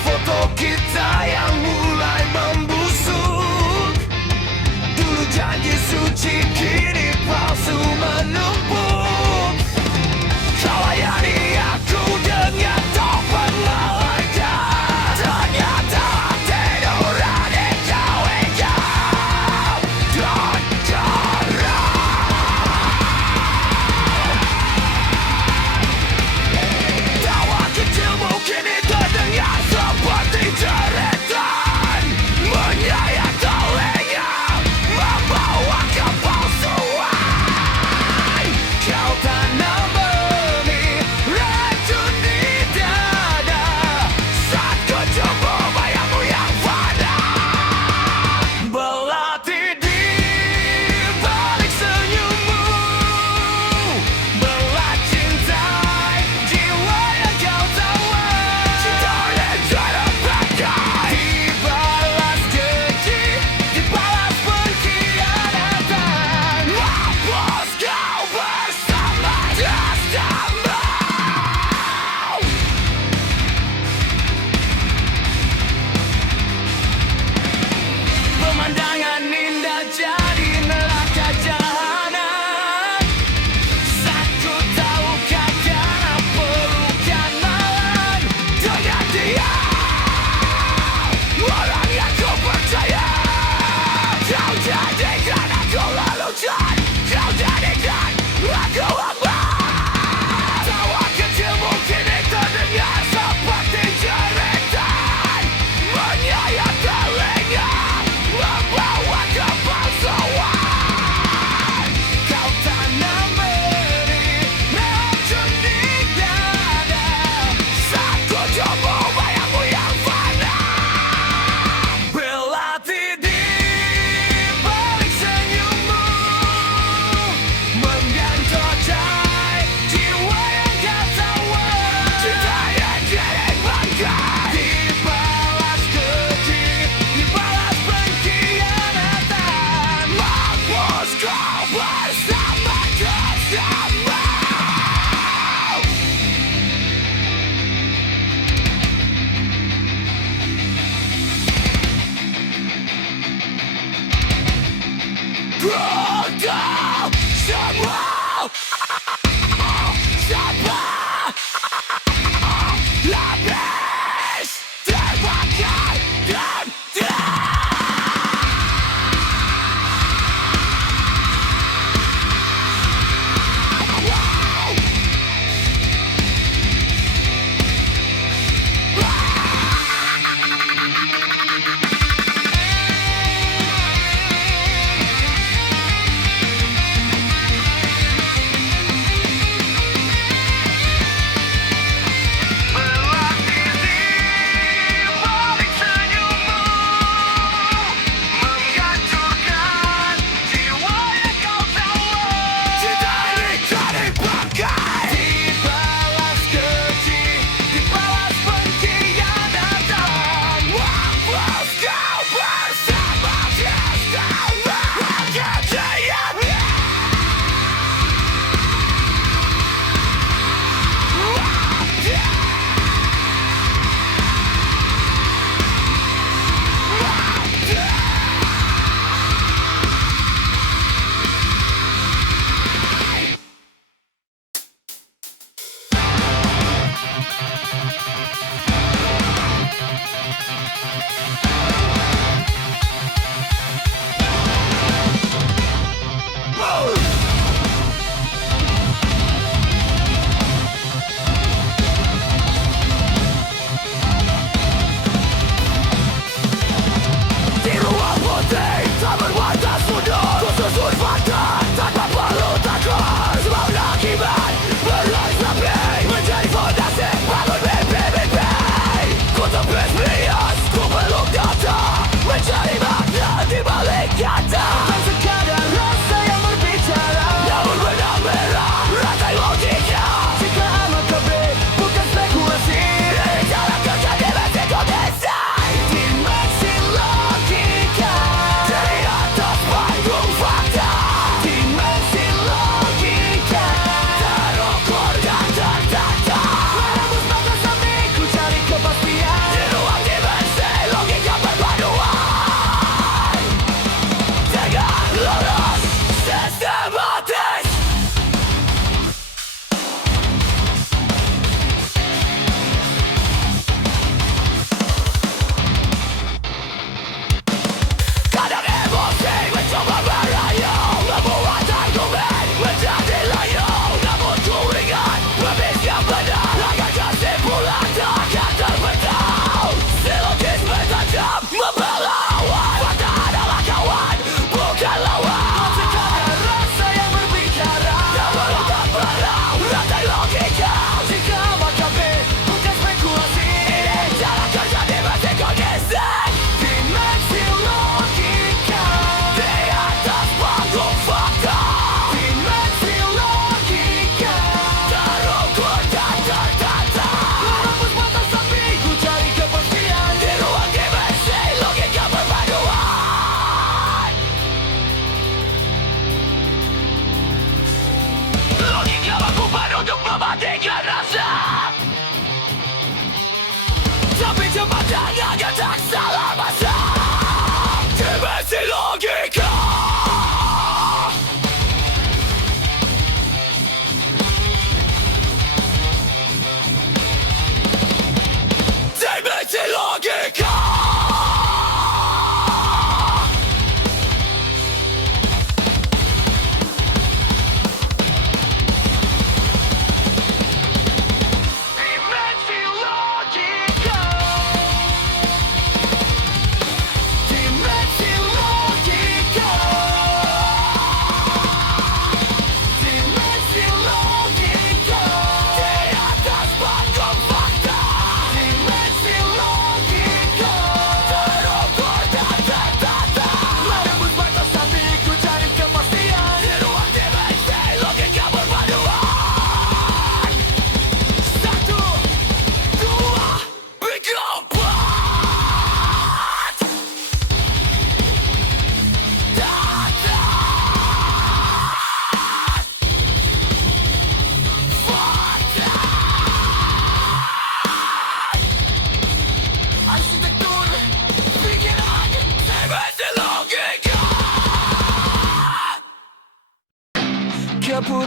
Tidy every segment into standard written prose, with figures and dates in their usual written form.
foto kita yang mulai membusuk. Dulu janji suci kini palsu menumpuk. Kau layani aku dengan topeng malaikat. Ternyata tiduran kau engkau dan tawa kecilmu kini terdengar seperti cerita.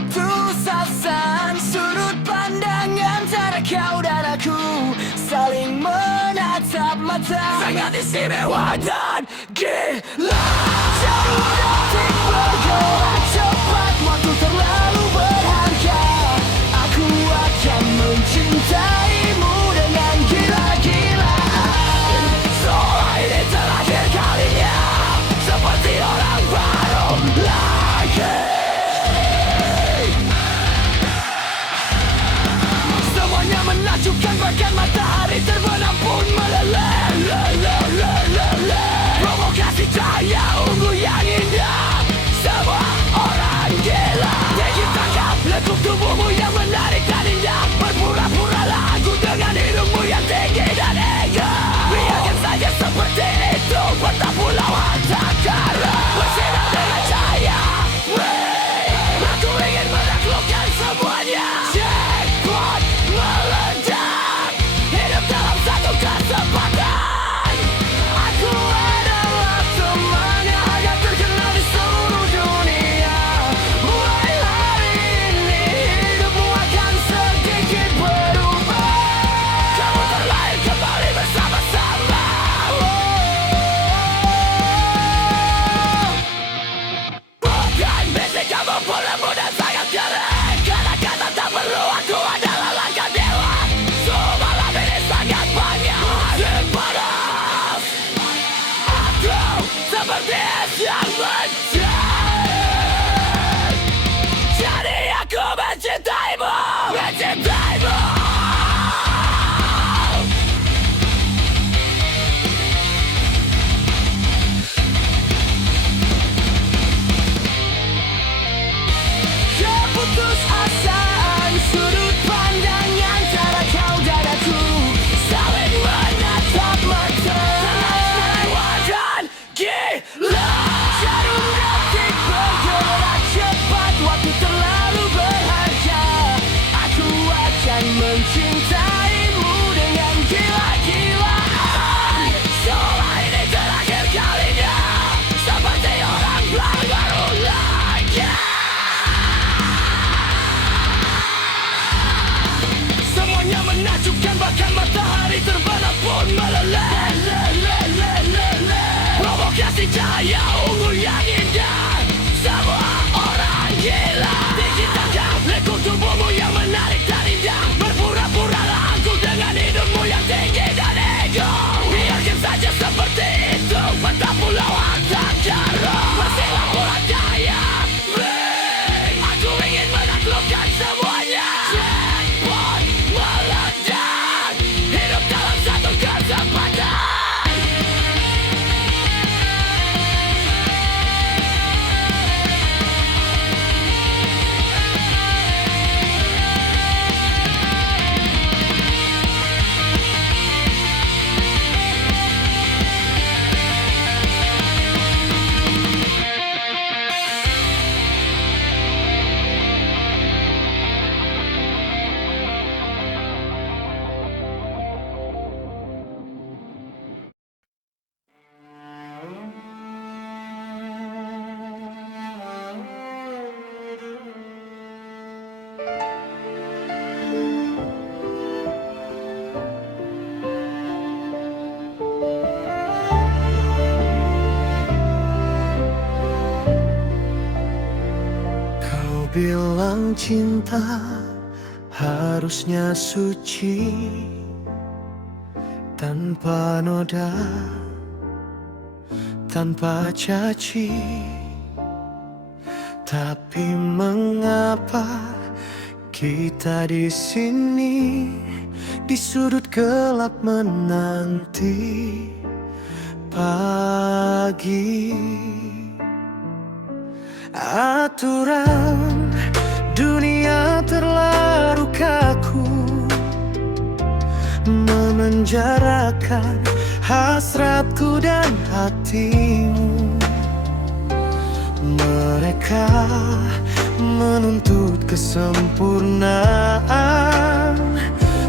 putus asa, sudut pandang antara kau dan aku saling menatap mata. Sangat istimewa dan gila. Satu detik bergerak cepat, waktu terlalu berharga. Aku akan mencintaimu dengan gila-gilaan. Seolah ini terakhir kalinya, seperti orang baru lagi. Semuanya menakjubkan, bahkan matahari terbenam pun meleleh. Provokasi cahaya ungu yang indah, semua orang gila. Tinggi tangkap lekuk tubuhmu yang menarik dan indah. Berpura-puralah aku dengan hidungmu yang tinggi dan ega. Biarkan saja seperti itu, peta pulau harta karun bersinar dengan cahaya. Aku ingin menaklukkan semuanya. Jackpot meledak, hidup dalam satu kesempatan. Aku adalah teman yang akan terkenal di seluruh dunia. Mulai hari ini hidupmu akan sedikit berubah. Kamu terlahir kembali bersama-sama. Bukan bisik kamu beremu dan sangat keren. Kata-kata tak perlu, aku adalah langkah dewa. Semalam ini sangat banyak panas. Aku seperti es yang mencair. Jadi aku mencintaimu, mencintaimu. Keputus asaan, sudut pandang antara kau dan aku saling menatap mata. Dan gila. Jarum detik bergerak cepat, waktu terlalu berharga. Aku akan mencintaimu dengan gila-gilaan. Seolah ini terakhir kalinya, seperti orang baru lagi. Semuanya menakjubkan, bahkan matahari terbenam pun meleleh. Provokasi cahaya ungu yang indah, semua orang gila. Tinggi tangkap lekuk tubuhmu yang menarik dan indah. Berpura-puralah aku dengan hidungmu yang tinggi dan ego. Biarkan saja seperti itu, peta pulau harta karun bersinar bulan cahaya. Aku ingin menaklukkan semuanya. Jackpot meledak, hidup dalam satu kesempatan. Kau bilang cinta harusnya suci, tanpa noda, tanpa caci. Tapi mengapa kita di sini di sudut gelap menanti pagi? Aturan dunia terlalu kaku, memenjarakan hasratku dan hatimu. Mereka menuntut kesempurnaan,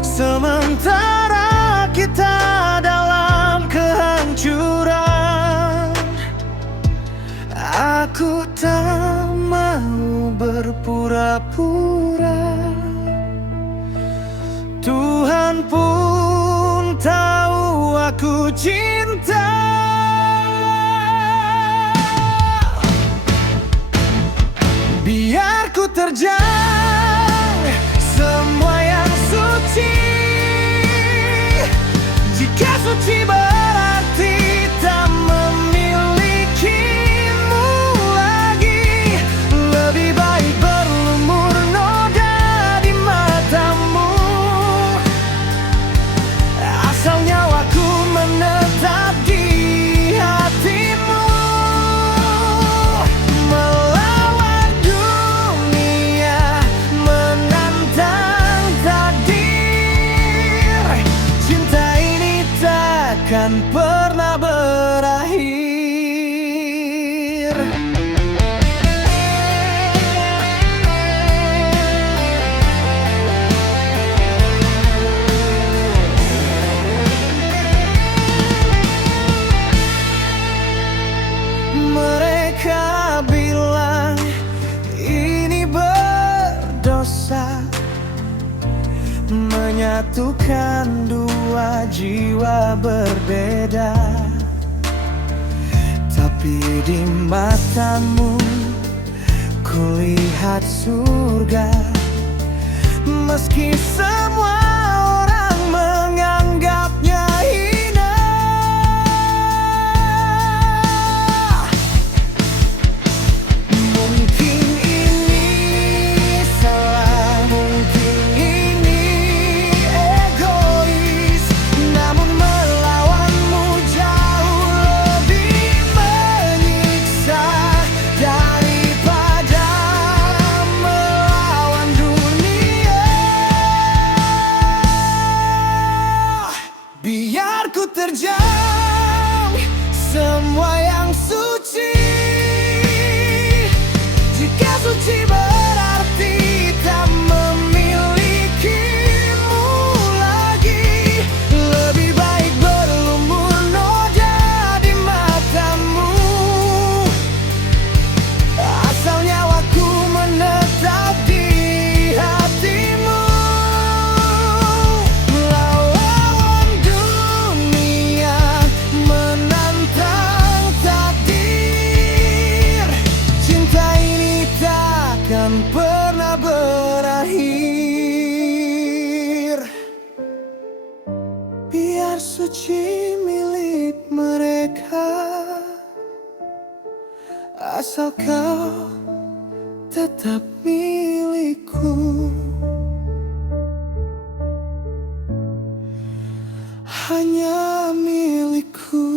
sementara kita dalam kehancuran. Aku tak mau berpura pura-pura. Tuhan pun tahu aku cinta. Biar ku terjang semua yang suci. Jika suci berarti tak memilikimu lagi, lebih baik berlumur noda di matamu. Asal nyawaku menetap di hatimu. Melawan dunia, menantang takdir. Cinta ini takkan pernah berakhir. Mereka bilang ini berdosa, menyatukan dua jiwa berbeda. Tapi di matamu kulihat surga. Meski semua orang menganggapnya hina, mungkin ini salah, mungkin ini egois. Namun melawanmu jauh lebih menyiksa daripada melawan dunia. Biar ku terjang semua yang suci. Jika suci berarti tak memilikimu lagi, lebih baik berlumur noda di matamu. Asal nyawaku menetap di hatimu. Melawan dunia, menantang takdir. Cinta ini takkan pernah berakhir. Biar suci milik mereka, asal kau tetap milikku. Hanya milikku.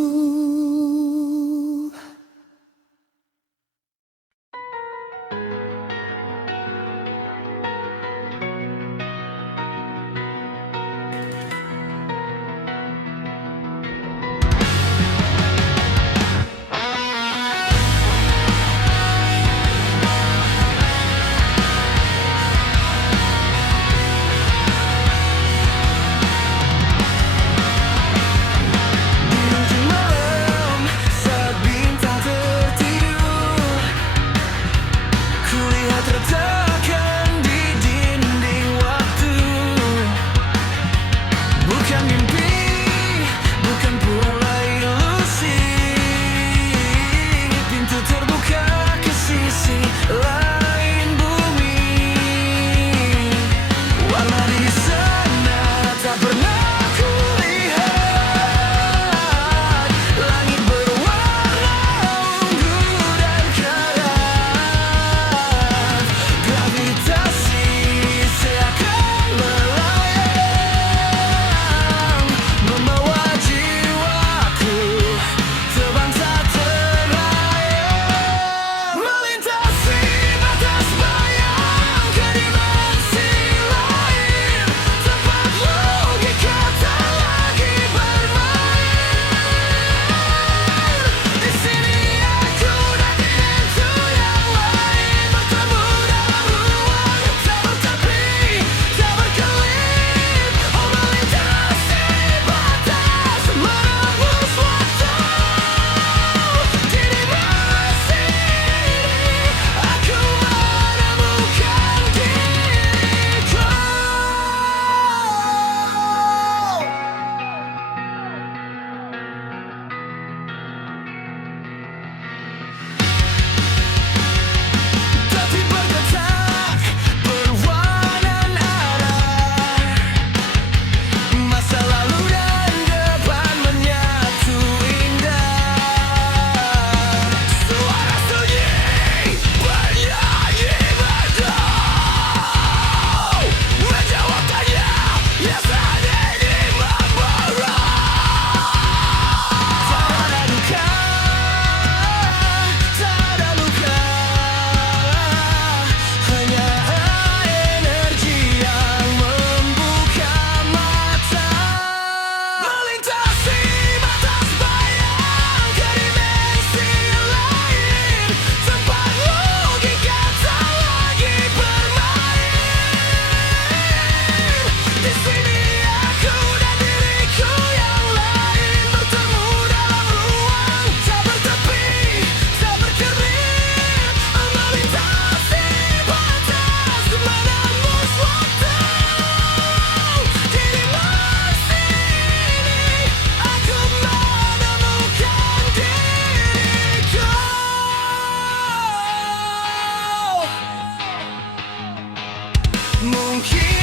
Mungkin